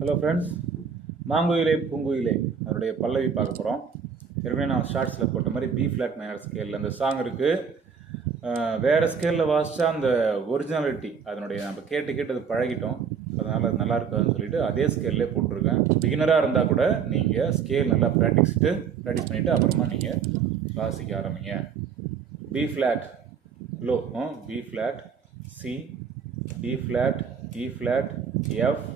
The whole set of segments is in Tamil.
ஹலோ ஃப்ரெண்ட்ஸ், மாங்குயிலே பூங்குயிலே அவருடைய பல்லவி பார்க்க போகிறோம். ஏற்கனவே நான் ஷார்ட்ஸில் போட்ட மாதிரி பி ஃப்ளாட் மேயர் ஸ்கேலில் அந்த சாங் இருக்குது. வேறு ஸ்கேலில் வாசித்தா அந்த ஒரிஜினாலிட்டி அதனுடைய நம்ம கேட்டு அது பழகிட்டோம், அதனால் அது நல்லா இருக்காதுன்னு சொல்லிட்டு அதே ஸ்கேல்லே போட்டிருக்கேன். பிகினராக இருந்தால் கூட நீங்கள் ஸ்கேல் நல்லா ப்ராக்டிஸ் பண்ணிவிட்டு அப்புறமா நீங்கள் வாசிக்க ஆரம்பிங்க. B flat low, B flat, C, D flat, E flat, F,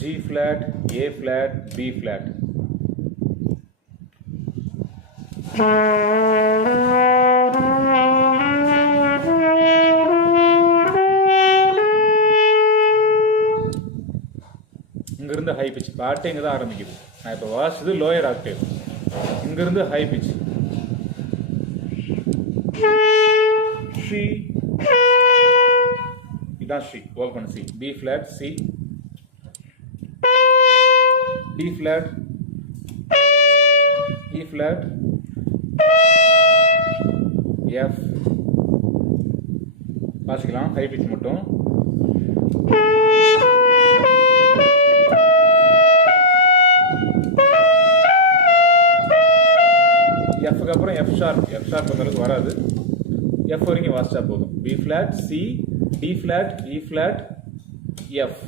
G flat, A flat, B flat. இங்கிருந்து ஹை பிச், பாட்டு இங்கே தான் ஆரம்பிக்குது. நான் இப்போ வாசிச்சது லோயர் ஆக்டேவ், இங்கிருந்து ஹை பிச். சி, இதான் சி, ஒர்க் பண்ண C. B flat, C, D flat, E flat, F. வாசிக்கலாம் ஹை பிச் மட்டும். எஃப்க்கு அப்புறம் எஃப் ஷார்ப் அந்த அளவுக்கு வராது. எஃப் வரைக்கும் வாசிச்சா போதும். B flat, C, D flat, E flat, F.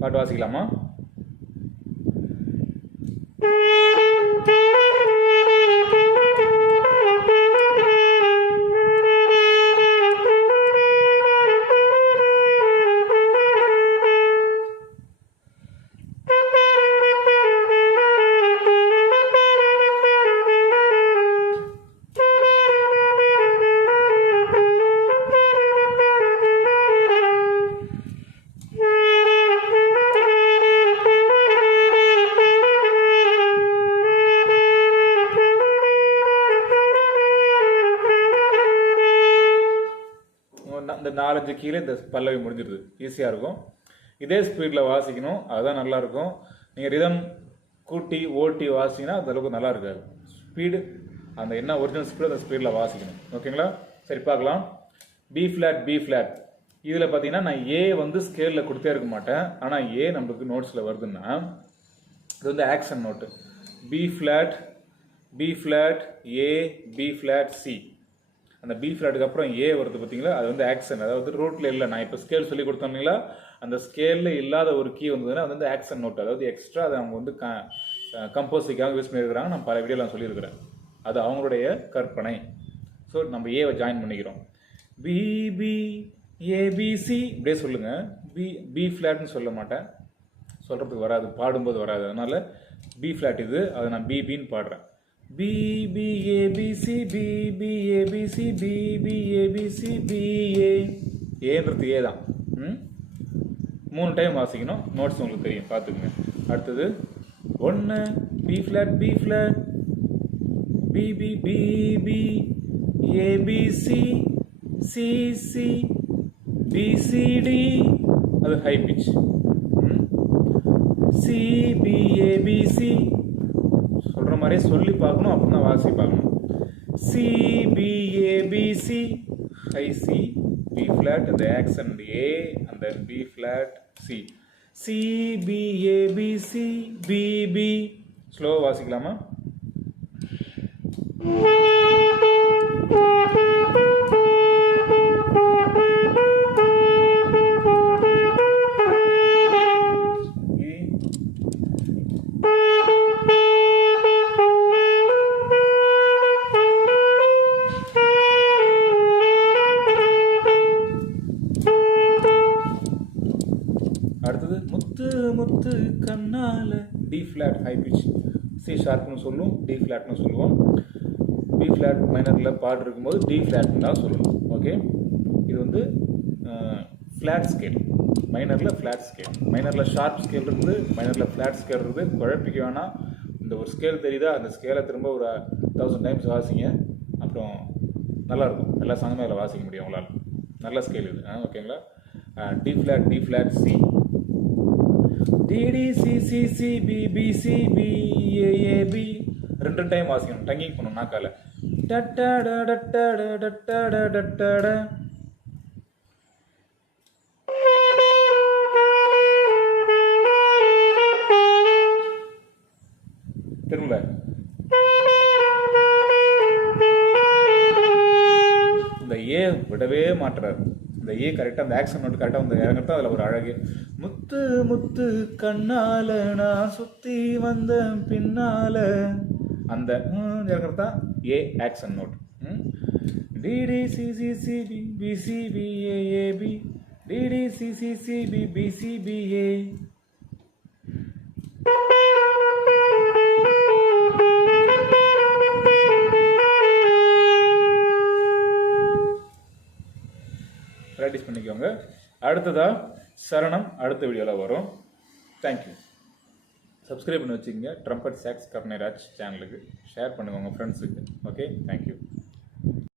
பாட்டு வாசிக்கலாமா? இந்த 4-5 கீழே இந்த பல்லவி முடிஞ்சிடுது, ஈஸியாக இருக்கும். இதே ஸ்பீடில் வாசிக்கணும், அதுதான் நல்லாயிருக்கும். நீங்கள் ரிதம் கூட்டி ஓட்டி வாசிங்கன்னா அந்த அளவுக்கு நல்லா இருக்காது. ஸ்பீடு அந்த என்ன ஒரிஜினல் ஸ்பீடு அந்த ஸ்பீடில் வாசிக்கணும். ஓகேங்களா? சரி, பார்க்கலாம். B flat, B flat. இதில் பார்த்தீங்கன்னா நான் ஏ வந்து ஸ்கேலில் கொடுத்தே இருக்க மாட்டேன், ஆனால் ஏ நம்மளுக்கு நோட்ஸில் வருதுன்னா இது வந்து action note. B flat, B flat, A, B flat, C. அந்த பி ஃப்ளாட்டுக்கு அப்புறம் ஏ வருது பார்த்தீங்களா, அது வந்து ஆக்சன், அதாவது ரூட்டில் இல்லை. நான் இப்போ ஸ்கேல் சொல்லி கொடுத்தோம்ங்களா, அந்த ஸ்கேலில் இல்லாத ஒரு கீ வந்ததுன்னா அது வந்து ஆக்சன் நோட், அதாவது எக்ஸ்ட்ரா அதை அவங்க வந்து கம்போஸிக்காக யூஸ் பண்ணியிருக்கிறாங்க. நான் பல வீடியோலாம் சொல்லியிருக்கிறேன், அது அவங்களுடைய கற்பனை. ஸோ நம்ம ஏவை ஜாயின் பண்ணிக்கிறோம். பிபி ஏபிசி இப்படியே சொல்லுங்கள். பி ஃப்ளாட்னு சொல்ல மாட்டேன், சொல்கிறதுக்கு வராது, பாடும்போது வராது. அதனால் பி ஃப்ளாட் இது, அதை நான் பிபின்னு பாடுறேன். B B A B C B B A B C B B A B C B A. ஏன்றது ஏ தான். 3 டைம் வாசிக்கணும். நோட்ஸ் உங்களுக்கு தெரியும், பார்த்துக்குங்க. அடுத்தது 1 B flat B flat B B B B A B C C C B C D. அது high pitch. C B A B C சொல்கிற மாதிரியே சொல்லி பார்க்கணும், அப்புறம் தான் வாசி பார்க்கணும். C, B, A, B, C, high C, B flat, அந்த ஆக்சன்ட் ஏ, அந்த B flat, C. C, B, A, B, C, B, B. ஸ்லோவாக வாசிக்கலாமா? அடுத்தது முத்து முத்து கண்ணால, D flat high pitch. C ஷார்ப்னு சொல்லுவோம், டி ஃப்ளாட்னு சொல்லுவோம். பி ஃப்ளாட் மைனரில் பாட்டு இருக்கும்போது டி ஃப்ளாட்னு தான் சொல்லணும். ஓகே, இது வந்து ஃப்ளாட் ஸ்கேல். மைனரில் ஃப்ளாட் ஸ்கேல், மைனரில் ஷார்ப் ஸ்கேல் இருக்குது, மைனரில் ஃப்ளாட் ஸ்கேல் இருக்குது. குழப்பிக்க வேணாம். இந்த ஒரு ஸ்கேல் தெரியுதா, அந்த ஸ்கேலை திரும்ப ஒரு 1000 டைம்ஸ் வாசிங்க, அப்புறம் நல்லாயிருக்கும். எல்லா சாங்குமே அதில் வாசிக்க முடியும் உங்களால். நல்ல ஸ்கேல் இது. ஓகேங்களா? D flat, D flat, C, D D C C C B B C B A A B. 2 time வாசிக்கணும், டங்கிங் பண்ணணும் நாக்கால. டட்டட டட்டட டட்டட டட்டட. விடவே மாட்டுறாரு. இந்த ஏ கரெக்டாக அந்த ஆக்ஷன் நோட்டு கரெக்டாக வந்து இறங்குறது அதில் ஒரு அழகு. முத்து முத்து கண்ணால நான் சுற்றி வந்த பின்னால அந்த இறங்குறது தான் A action note. D D C C C B B C B A A B D D C C C B B C B A. Practice பண்ணிக்கோங்க. அடுத்ததா சரணம் அடுத்த வீடியோவில் வரும். தேங்க்யூ. சப்ஸ்கிரைப் பண்ணி வச்சுக்கோங்க ட்ரம்பட் சாக்ஸ் கர்னராஜ் சேனலுக்கு. ஷேர் பண்ணுங்க உங்கள் ஃப்ரெண்ட்ஸுக்கு. Okay, thank you.